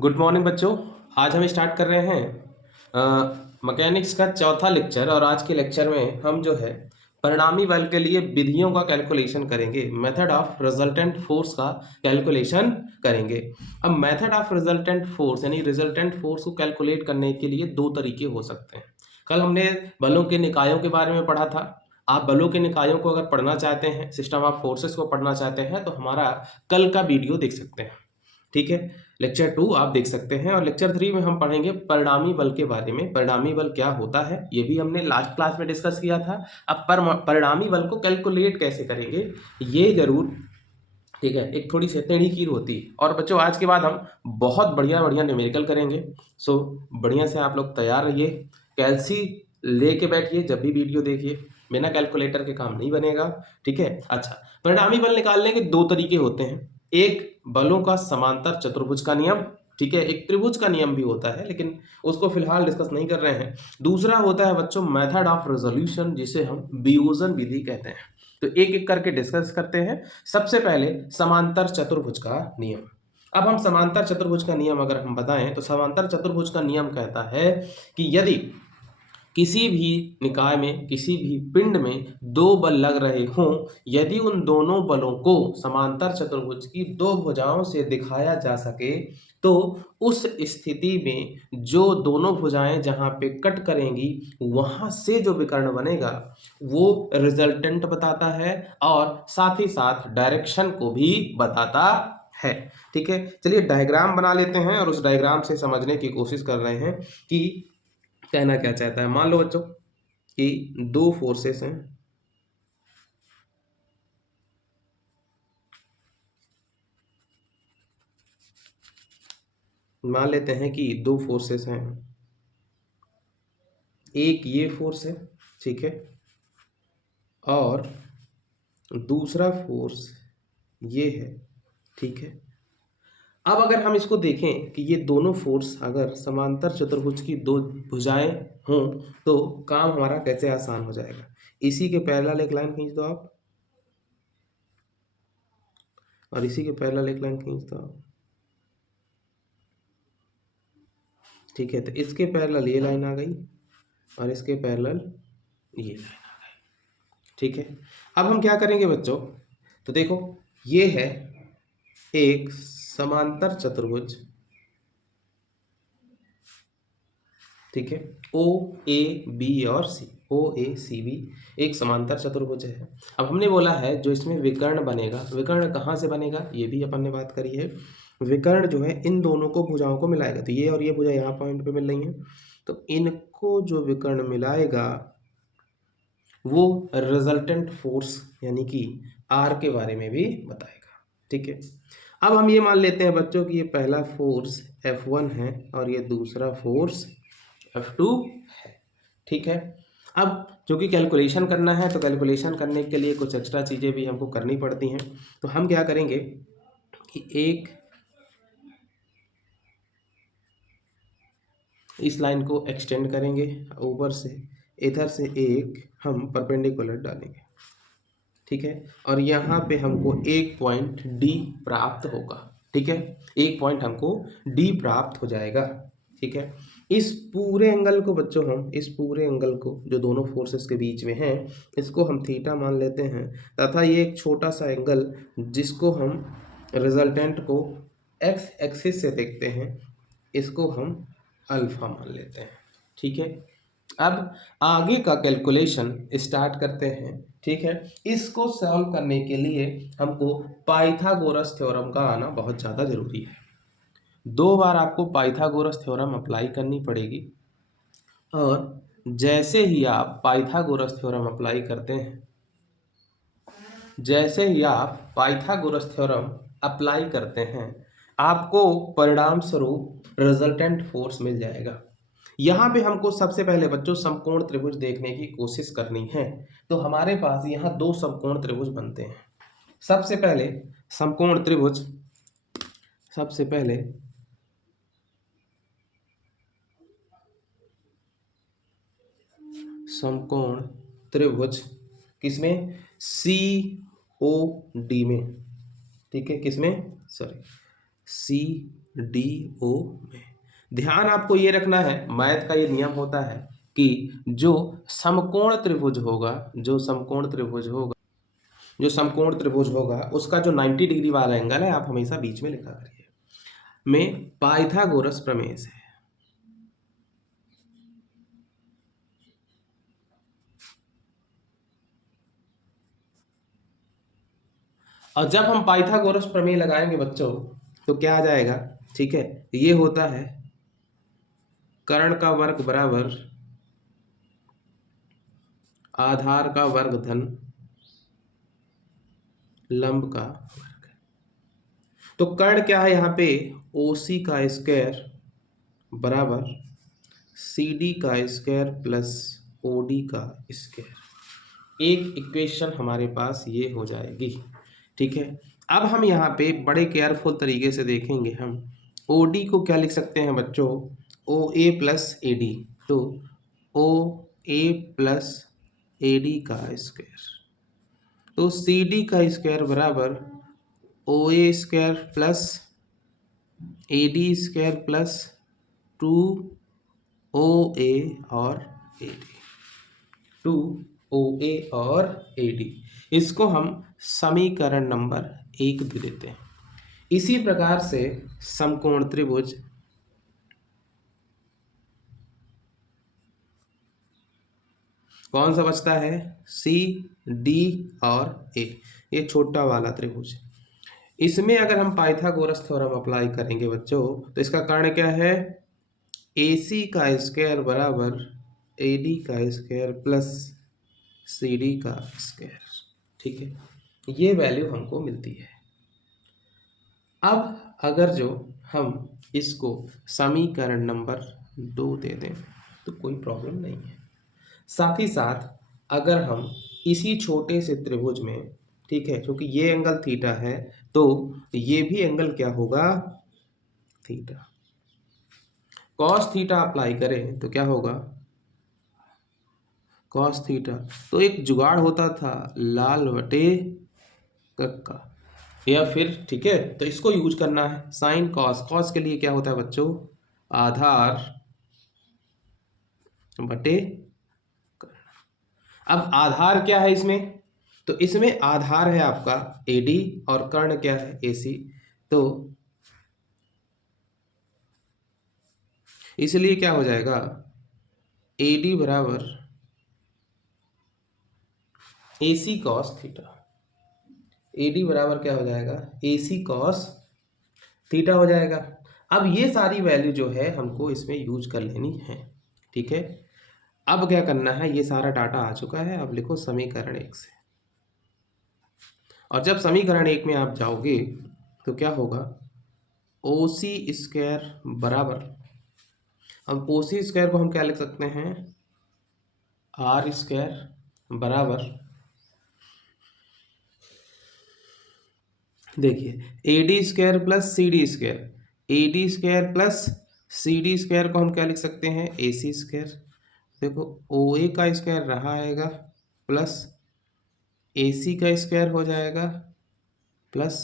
Good morning बच्चों। आज हम स्टार्ट कर रहे हैं मैकेनिक्स का चौथा लेक्चर। और आज के लेक्चर में हम जो है परिणामी बल के लिए विधियों का कैलकुलेशन करेंगे। मेथड ऑफ रिजल्टेंट फोर्स का कैलकुलेशन करेंगे। अब मेथड ऑफ रिजल्टेंट फोर्स यानी रिजल्टेंट फोर्स को कैलकुलेट करने के लिए दो तरीके हो सकते हैं। कल हमने बलों के निकायों के बारे में पढ़ा था। आप बलों के निकायों को अगर पढ़ना चाहते हैं, सिस्टम ऑफ फोर्सेस को पढ़ना चाहते हैं, तो हमारा कल का वीडियो देख सकते हैं। ठीक है, लेक्चर 2 आप देख सकते हैं। और लेक्चर 3 में हम पढ़ेंगे परिणामी बल के बारे में। परिणामी बल क्या होता है ये भी हमने लास्ट क्लास में डिस्कस किया था। अब परिणामी बल को कैलकुलेट कैसे करेंगे ये जरूर, ठीक है, एक थोड़ी सी टेढ़ी कीर होती है। और बच्चों आज के बाद हम बहुत बढ़िया बढ़िया न्यूमेरिकल करेंगे। सो बढ़िया से आप लोग तैयार रहिए, कैलसी लेके बैठिए। जब भी वीडियो देखिए बिना कैलकुलेटर के काम नहीं बनेगा। ठीक है, अच्छा, परिणामी बल निकालने के दो तरीके होते हैं। एक बलों का समांतर चतुर्भुज का नियम, ठीक है, एक त्रिभुज का नियम भी होता है, लेकिन उसको फिलहाल डिस्कस नहीं कर रहे हैं। दूसरा होता है बच्चों मेथड ऑफ रेजोल्यूशन, जिसे हम वियोजन विधि कहते हैं। तो एक एक करके डिस्कस करते हैं। सबसे पहले समांतर चतुर्भुज का नियम। अब हम समांतर चतुर्भुज का नियम अगर हम बताएं तो समांतर चतुर्भुज का नियम कहता है कि यदि किसी भी निकाय में, किसी भी पिंड में दो बल लग रहे हों, यदि उन दोनों बलों को समांतर चतुर्भुज की दो भुजाओं से दिखाया जा सके, तो उस स्थिति में जो दोनों भुजाएं जहां पे कट करेंगी वहां से जो विकर्ण बनेगा वो रिजल्टेंट बताता है और साथ ही साथ डायरेक्शन को भी बताता है। ठीक है, चलिए डायग्राम बना लेते हैं और उस डायग्राम से समझने की कोशिश कर रहे हैं कि कहना क्या चाहता है। मान लो बच्चों कि दो फोर्सेस हैं, मान लेते हैं कि दो फोर्सेस हैं। एक ये फोर्स है, ठीक है, और दूसरा फोर्स ये है, ठीक है। अब अगर हम इसको देखें कि ये दोनों फोर्स अगर समांतर चतुर्भुज की दो भुजाएं हों तो काम हमारा कैसे आसान हो जाएगा। इसी के पैरेलल एक लाइन खींच दो आप, और इसी के पैरेलल एक लाइन खींच दो आप। ठीक है, तो इसके पैरेलल ये लाइन आ गई और इसके पैरेलल ये लाइन आ गई। ठीक है, अब हम क्या करेंगे बच्चों, तो देखो ये है एक समांतर चतुर्भुज, ठीक है, ओ ए बी और सी, ओ ए सी बी एक समांतर चतुर्भुज है। अब हमने बोला है जो इसमें विकर्ण बनेगा, विकर्ण कहाँ से बनेगा ये भी अपन ने बात करी है। विकर्ण जो है इन दोनों को भुजाओं को मिलाएगा, तो ये और ये भुजा यहाँ पॉइंट पे मिल रही है, तो इनको जो विकर्ण मिलाएगा वो रिजल्टेंट फोर्स यानी कि आर के बारे में भी बताएगा। ठीक है, अब हम ये मान लेते हैं बच्चों कि ये पहला फोर्स F1 है और ये दूसरा फोर्स F2 है। ठीक है, अब क्योंकि कैलकुलेशन करना है तो कैलकुलेशन करने के लिए कुछ एक्स्ट्रा चीज़ें भी हमको करनी पड़ती हैं। तो हम क्या करेंगे कि एक इस लाइन को एक्सटेंड करेंगे, ऊपर से इधर से एक हम परपेंडिकुलर डालेंगे, ठीक है, और यहाँ पे हमको एक पॉइंट डी प्राप्त होगा। ठीक है, एक पॉइंट हमको डी प्राप्त हो जाएगा। ठीक है, इस पूरे एंगल को बच्चों, हम इस पूरे एंगल को जो दोनों फोर्सेस के बीच में है इसको हम थीटा मान लेते हैं, तथा ये एक छोटा सा एंगल जिसको हम रिजल्टेंट को एक्स एक्सिस से देखते हैं इसको हम अल्फा मान लेते हैं। ठीक है, अब आगे का कैलकुलेशन स्टार्ट करते हैं। ठीक है, इसको सॉल्व करने के लिए हमको पाइथागोरस थ्योरम का आना बहुत ज़्यादा जरूरी है। दो बार आपको पाइथागोरस थ्योरम अप्लाई करनी पड़ेगी, और जैसे ही आप पाइथागोरस थ्योरम अप्लाई करते हैं, जैसे ही आप पाइथागोरस थ्योरम अप्लाई करते हैं आपको परिणाम स्वरूप रिजल्टेंट फोर्स मिल जाएगा। यहाँ पे हमको सबसे पहले बच्चों समकोण त्रिभुज देखने की कोशिश करनी है। तो हमारे पास यहाँ दो समकोण त्रिभुज बनते हैं। सबसे पहले समकोण त्रिभुज, सबसे पहले समकोण त्रिभुज किसमें, सी ओ डी में। ठीक है, किसमें, सॉरी, सी डी ओ में। ध्यान आपको ये रखना है, मैथ का ये नियम होता है कि जो समकोण त्रिभुज होगा, जो समकोण त्रिभुज होगा उसका जो 90 डिग्री वाला एंगल है आप हमेशा बीच में लिखा करिए। में पाइथागोरस प्रमेय से और जब हम पाइथागोरस प्रमेय लगाएंगे बच्चों तो क्या आ जाएगा, ठीक है, ये होता है कर्ण का वर्ग बराबर आधार का वर्ग धन लंब का वर्ग। तो कर्ण क्या है यहाँ पे, ओसी का स्क्वायर बराबर CD का स्क्वायर प्लस OD का स्क्वायर। एक इक्वेशन हमारे पास ये हो जाएगी, ठीक है। अब हम यहाँ पे बड़े केयरफुल तरीके से देखेंगे, हम OD को क्या लिख सकते हैं बच्चों, OA प्लस AD। तो OA प्लस AD का स्क्वायर, तो CD का स्क्वायर बराबर OA square plus AD square plus 2OA और AD, 2OA और AD। इसको हम समीकरण नंबर 1 भी देते हैं। इसी प्रकार से समकोण त्रिभुज कौन सा बचता है, CD और A, ये छोटा वाला त्रिभुज। इसमें अगर हम पाइथागोरस थ्योरम अप्लाई करेंगे बच्चों तो इसका कारण क्या है, AC का स्क्वायर बराबर AD का स्क्वायर प्लस CD का स्क्वायर, ठीक है, ये वैल्यू हमको मिलती है। अब अगर जो हम इसको समीकरण नंबर 2 दे दें तो कोई प्रॉब्लम नहीं है। साथ ही साथ अगर हम इसी छोटे से त्रिभुज में, ठीक है, क्योंकि ये एंगल थीटा है तो ये भी एंगल क्या होगा, थीटा। कॉस थीटा अप्लाई करें तो क्या होगा, कॉस थीटा। तो एक जुगाड़ होता था लाल बटे कक्का, या फिर ठीक है तो इसको यूज करना है साइन कॉस। कॉस के लिए क्या होता है बच्चों, आधार बटे कर्ण। अब आधार क्या है इसमें, तो इसमें आधार है आपका AD और कर्ण क्या है AC, तो इसलिए क्या हो जाएगा AD बराबर AC कॉस थीटा। AD बराबर क्या हो जाएगा, AC कॉस थीटा हो जाएगा। अब ये सारी वैल्यू जो है हमको इसमें यूज कर लेनी है, ठीक है। अब क्या करना है, ये सारा डाटा आ चुका है, अब लिखो समीकरण 1 से। और जब समीकरण 1 में आप जाओगे तो क्या होगा, OC स्क्वायर बराबर, अब OC स्क्वायर को हम क्या लिख सकते हैं, R स्क्वायर बराबर, देखिए AD square plus CD square, AD square plus CD square को हम क्या लिख सकते हैं, AC स्क्वायर। देखो OA का स्क्वायर रहा आएगा प्लस AC का स्क्वायर हो जाएगा प्लस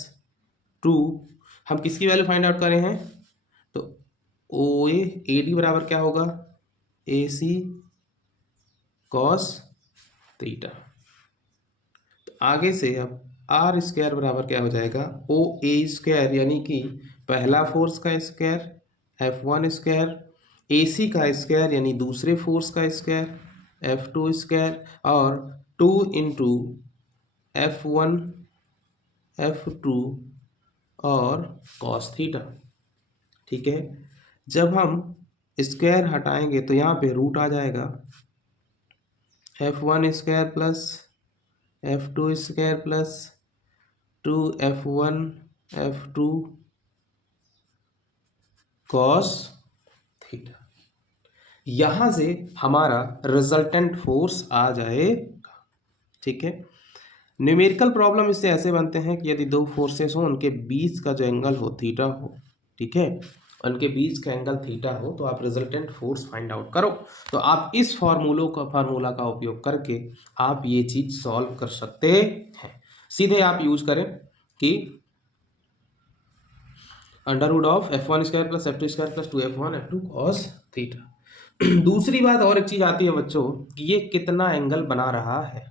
2, हम किसकी वैल्यू फाइंड आउट कर रहे हैं, तो OA AD बराबर क्या होगा, AC कॉस थीटा। तो आगे से अब R स्क्वायर बराबर क्या हो जाएगा, OA स्क्वायर यानी कि पहला फोर्स का स्क्वायर F1 स्क्वायर, AC का स्क्वायर यानी दूसरे फोर्स का स्क्वायर F2 स्क्वायर, और 2 इंटू F1 F2 और कॉस थीटा, ठीक है। जब हम स्क्वायर हटाएंगे तो यहाँ पे रूट आ जाएगा, F1 square plus F2 square plus 2F1 F2 cos theta. यहां से हमारा रिजल्टेंट फोर्स आ जाएगा, ठीक है। न्यूमेरिकल प्रॉब्लम इससे ऐसे बनते हैं कि यदि दो फोर्सेस हो, उनके बीच का जो एंगल हो थीटा हो, ठीक है, उनके बीच का एंगल थीटा हो, तो आप रिजल्टेंट फोर्स फाइंड आउट करो। तो आप इस फार्मूला का उपयोग करके आप ये चीज सॉल्व कर सकते हैं। सीधे आप यूज करें कि under root of f1² plus f2² plus 2f1 f2 cos theta. दूसरी बात और एक चीज़ आती है बच्चों कि ये कितना एंगल बना रहा है,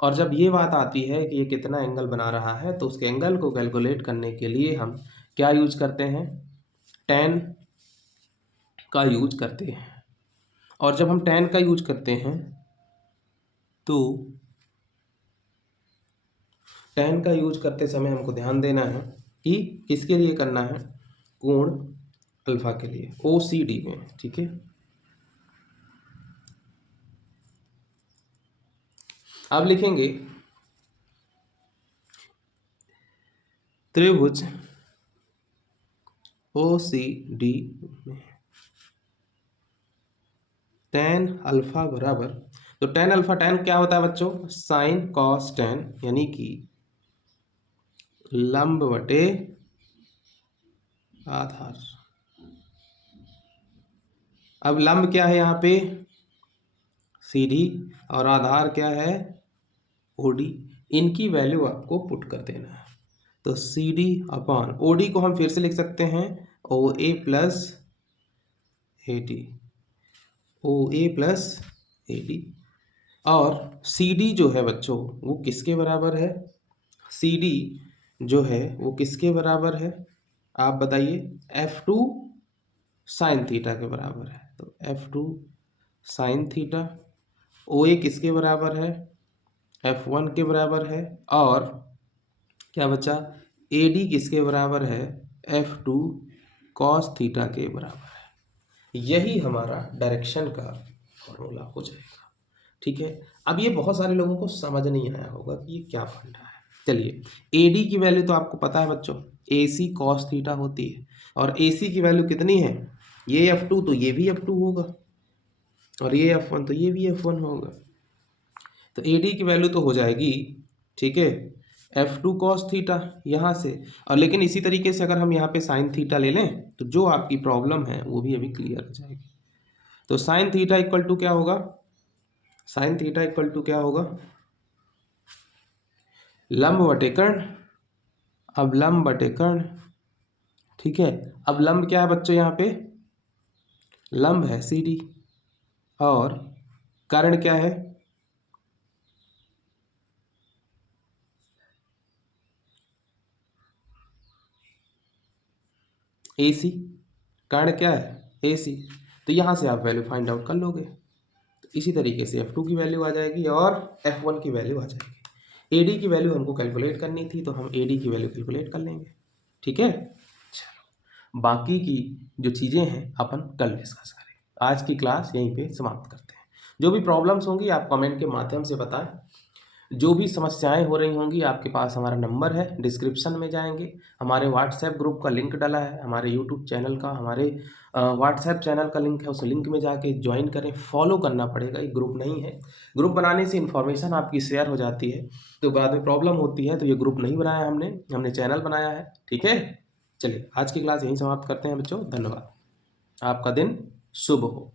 और जब ये बात आती है कि ये कितना एंगल बना रहा है तो उसके एंगल को कैलकुलेट करने के लिए हम क्या यूज करते हैं, tan का यूज करते हैं। और जब हम tan का यूज करते हैं तो tan का यूज करते समय हमको ध्यान देना है कि किसके लिए करना है, कोण अल्फा के लिए, OCD में, ठीक है। अब लिखेंगे त्रिभुज OCD में tan अल्फा बराबर, तो tan अल्फा, tan क्या होता है बच्चों, साइन कॉस tan, यानी कि लंब बटे आधार। अब लंब क्या है यहाँ पे, CD, और आधार क्या है, OD। इनकी वैल्यू आपको पुट कर देना है। तो CD अपॉन OD को हम फिर से लिख सकते हैं OA plus AD, OA plus AD। और CD जो है बच्चों वो किसके बराबर है, CD जो है वो किसके बराबर है, आप बताइए, F2 साइन थीटा के बराबर है। तो F2 साइन थीटा, OA किसके बराबर है, F1 के बराबर है, और क्या बचा, AD किसके बराबर है, F2 कॉस थीटा के बराबर है। यही हमारा डायरेक्शन का फॉर्मूला हो जाएगा, ठीक है। अब ये बहुत सारे लोगों को समझ नहीं आया होगा कि ये क्या फंडा है। चलिए, AD की वैल्यू तो आपको पता है बच्चों, AC कॉस थीटा होती है, और AC की वैल्यू कितनी है, ये F2 तो ये भी F2 होगा, और ये F1 तो ये भी F1 होगा। तो AD की वैल्यू तो हो जाएगी, ठीक है, F2 कॉस थीटा यहाँ से, और लेकिन इसी तरीके से अगर हम यहाँ पे साइन थीटा ले लें तो जो आपकी प्रॉब्लम है वो भी अभी क्लियर हो जाएगी। तो साइन थीटा इक्वल टू क्या होगा, साइन थीटा इक्वल टू क्या होगा, लंब बटे कर्ण। अब लंब बटे कर्ण, ठीक है। अब लंब क्या है बच्चों, यहाँ पे लंब है CD, और कर्ण क्या है, AC। कर्ण क्या है, AC। तो यहाँ से आप वैल्यू फाइंड आउट कर लोगे। तो इसी तरीके से F2 की वैल्यू आ जाएगी और F1 की वैल्यू आ जाएगी। AD की वैल्यू हमको कैलकुलेट करनी थी तो हम AD की वैल्यू कैलकुलेट कर लेंगे, ठीक है। चलो, बाकी की जो चीज़ें हैं अपन कल डिस्कस करेंगे। आज की क्लास यहीं पे समाप्त करते हैं। जो भी प्रॉब्लम्स होंगी आप कमेंट के माध्यम से बताएं। जो भी समस्याएं हो रही होंगी, आपके पास हमारा नंबर है, डिस्क्रिप्शन में जाएंगे, हमारे व्हाट्सएप ग्रुप का लिंक डला है, हमारे यूट्यूब चैनल का, हमारे व्हाट्सएप चैनल का लिंक है, उस लिंक में जाके ज्वाइन करें। फॉलो करना पड़ेगा, ये ग्रुप नहीं है। ग्रुप बनाने से इन्फॉर्मेशन आपकी शेयर हो जाती है, तो बाद में प्रॉब्लम होती है। तो ये ग्रुप नहीं बनाया हमने चैनल बनाया है, ठीक है। चलिए, आज की क्लास यहीं समाप्त करते हैं बच्चों। धन्यवाद, आपका दिन शुभ हो।